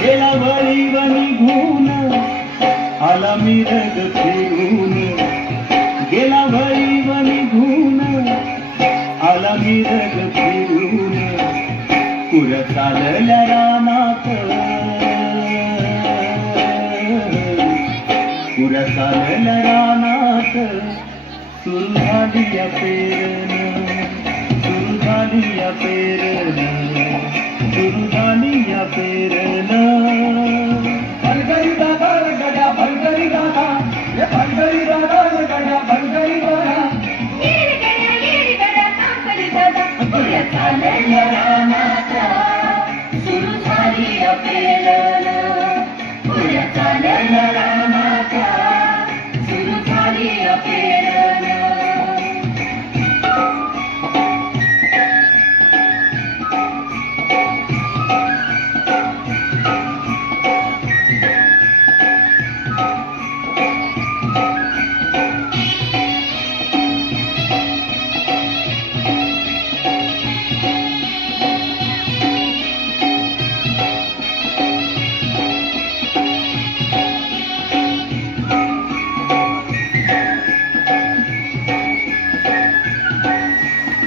गेला वळीव निघून आला मिरग फिरून, गेला वळीव निघून आला मिरग फिरून, पुर चालल्या रानात, पुर चालल्या रानात, सुरू झाली या पेरण, सुरू झाली या पेरण, सुरू झाली या पेरण. भलगरी दादा गड्या भलगरी दादा, हे भलगरी दादा गड्या भलगरी दादा, पुऱ्या चालल्या रानात, सुरू झाली या पेरण, पुऱ्या चालल्या रानात, सुरू झाली या पेरण.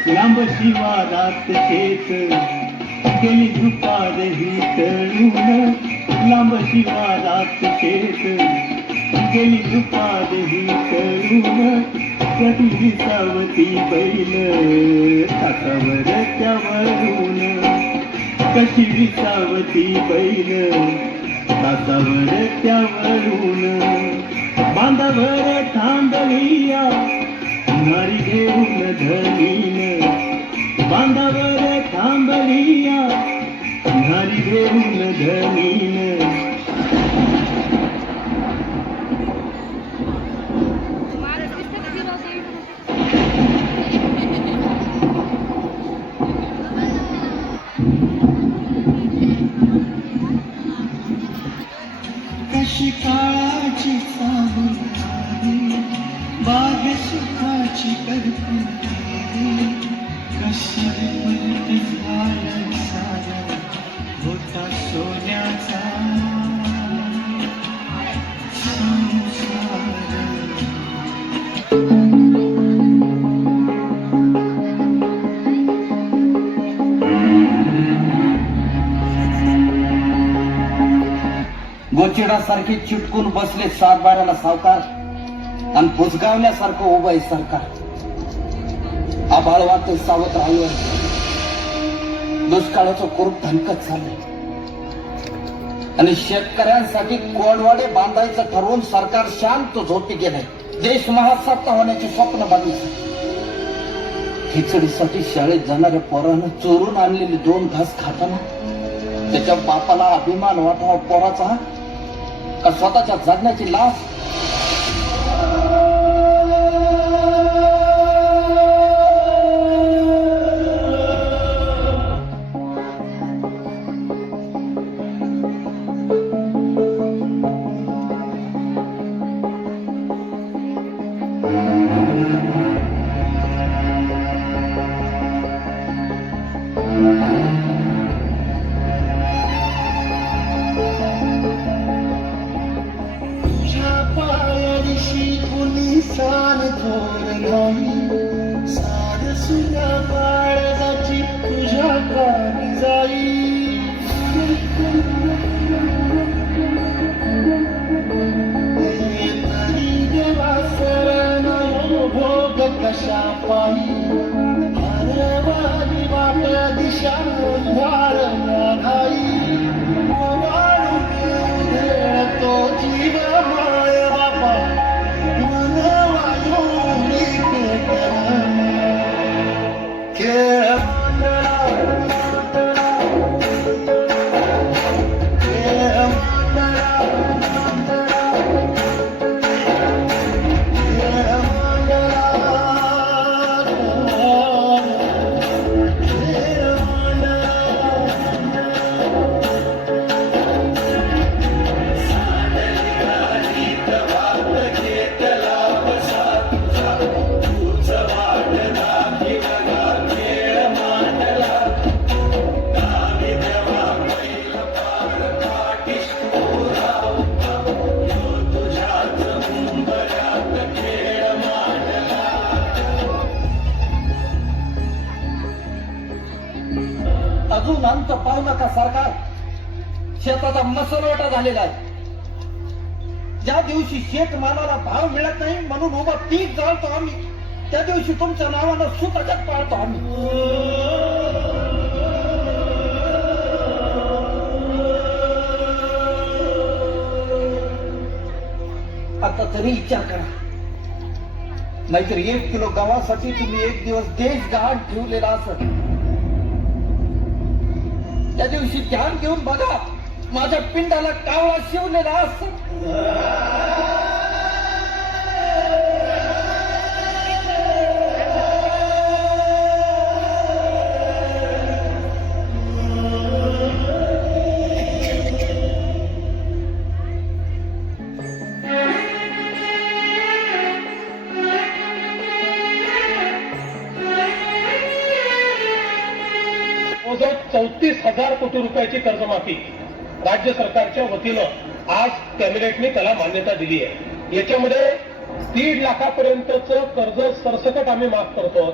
लांब शिवारात शेत गेली धुपार ही तळून, लांब शिवारात शेत गेली धुपार ही तळून, कधी विसावती बैल तासावर त्यावरून, कशी विसावती बैल तासावर त्यावरून, बांधावर थांबविया नारी घेऊन धनीन, बांधावर थांबलिया नारी घेऊन धनीन. कशी काळाची सावली बाग सुखाची करते, कशी पलट झालं सारं होता सोन्याचा संसार. गोचिडासारखे चिटकून बसले सातबाऱ्याला सावकार, आणि पुसगावल्यासारखं उभं आहे सरकार. आभाळ वाटत सावत राहिलं, दुष्काळाचं कुरूप धनकत झालंय, आणि शेतकऱ्यांसाठी कोळवाडे बांधायचं ठरवून सरकार शांत झोपी गेलंय. देश महासत्ता होण्याची स्वप्न बघितली. खिचडीसाठी शाळेत जाणाऱ्या पोरानं चोरून आणलेली 2 घास खाताना त्याच्या बापाला अभिमान वाटावा पोराचा का स्वतःच्या जगण्याची लाज. कशा पायी हरवाली वाट दिशा घाई तो जीव माय बापा खेळ अजून अंत पाहू नका सरकार. शेताचा मसलवाटा झालेला आहे. ज्या दिवशी शेतमालाला भाव मिळत नाही म्हणून उभं पीक जाळतो आम्ही, त्या दिवशी तुमच्या नावानं सुतकच पाळतो आम्ही. आता तरी विचार करा, नाहीतर 1 किलो गव्हासाठी तुम्ही 1 दिवस देश गहाण ठेवलेला असत. त्या दिवशी ध्यान घेऊन बघा, माझ्या पिंडाला कावळा शिवलेला असत. जवळजवळ 34,000 कोटी रुपयाची कर्जमाफी राज्य सरकारच्या वतीनं आज कॅबिनेटने त्याला मान्यता दिली आहे. याच्यामध्ये 1.5 लाखापर्यंतचं कर्ज सरसकट आम्ही माफ करतो.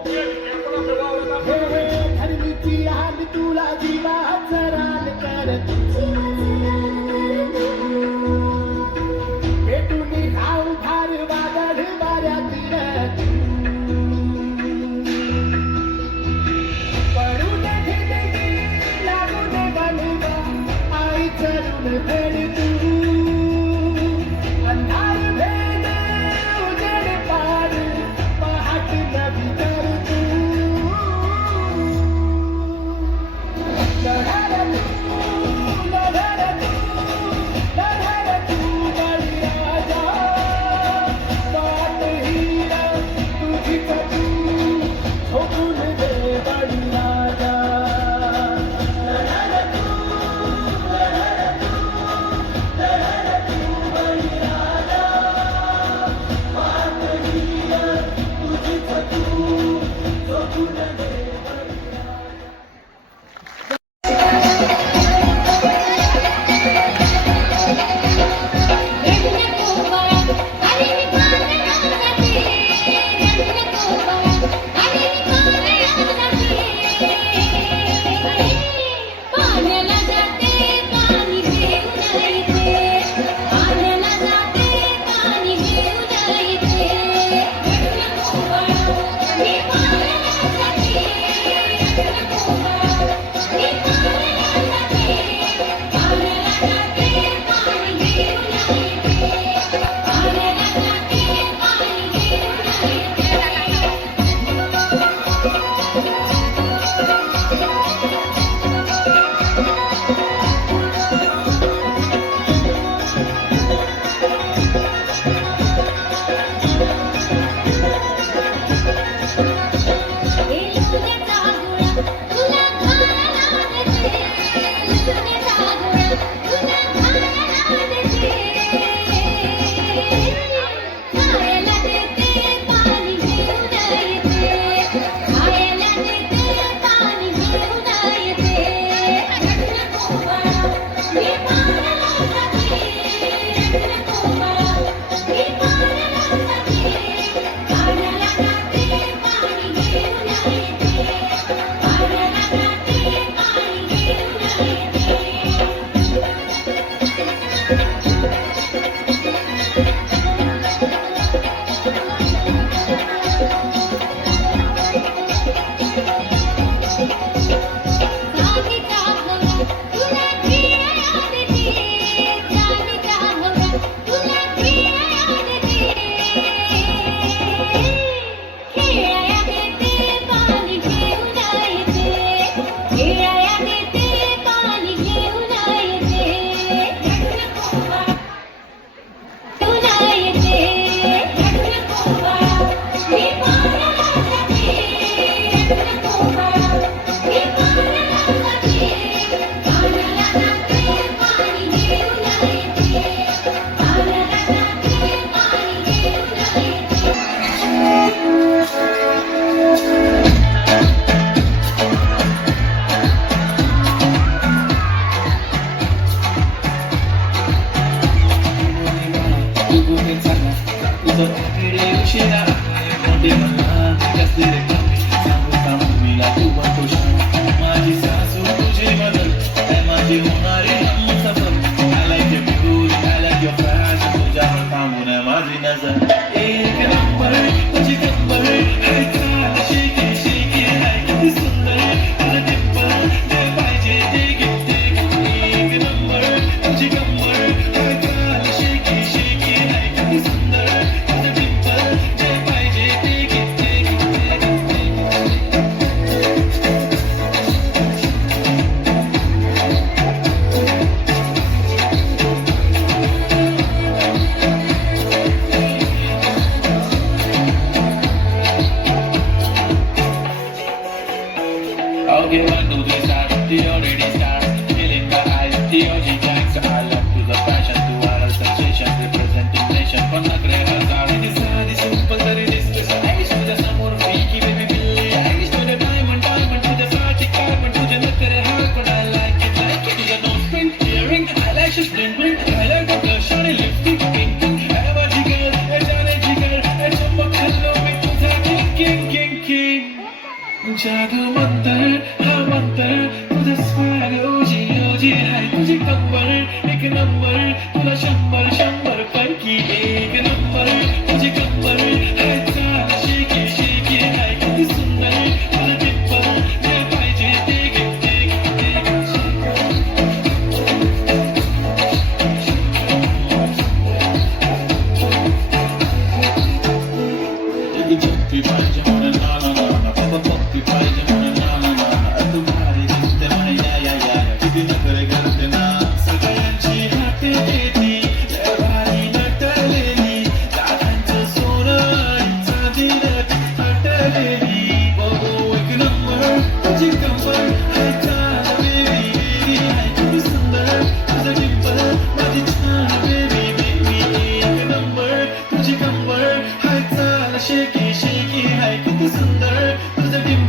जादू मंतर हा मंतर तुझं स्वॅग ओजी ओजी हाय तुझी कंबर एक नंबर तुला शंभर शंभर पैकी एक नंबर तुझी कंबर हाय चाल शेकी शेकी हाय किती सुंदर तुझं टिप्पल जे पाहिजे ते घे ते घे ते घे Jumpi paija mana na na na na, papa puppy paija mana na na na na, तुम्हारे रिश्ते mana ya ya ya, किती नखरे करते ना, सगळ्यांची हाते देती, लय भारी नटलेली, दादांचं सोनं आणि चांदीनं हटलेली, बघू एक नंबर, तुझी कंबर, हाय छान baby, baby, हाय किती सुंदर, तुझं डिंपल, माझी छान baby, baby, एक नंबर, तुझी कंबर, हाय चाल शेकी शेकी हाय किती सुंदर तुझं डिंपल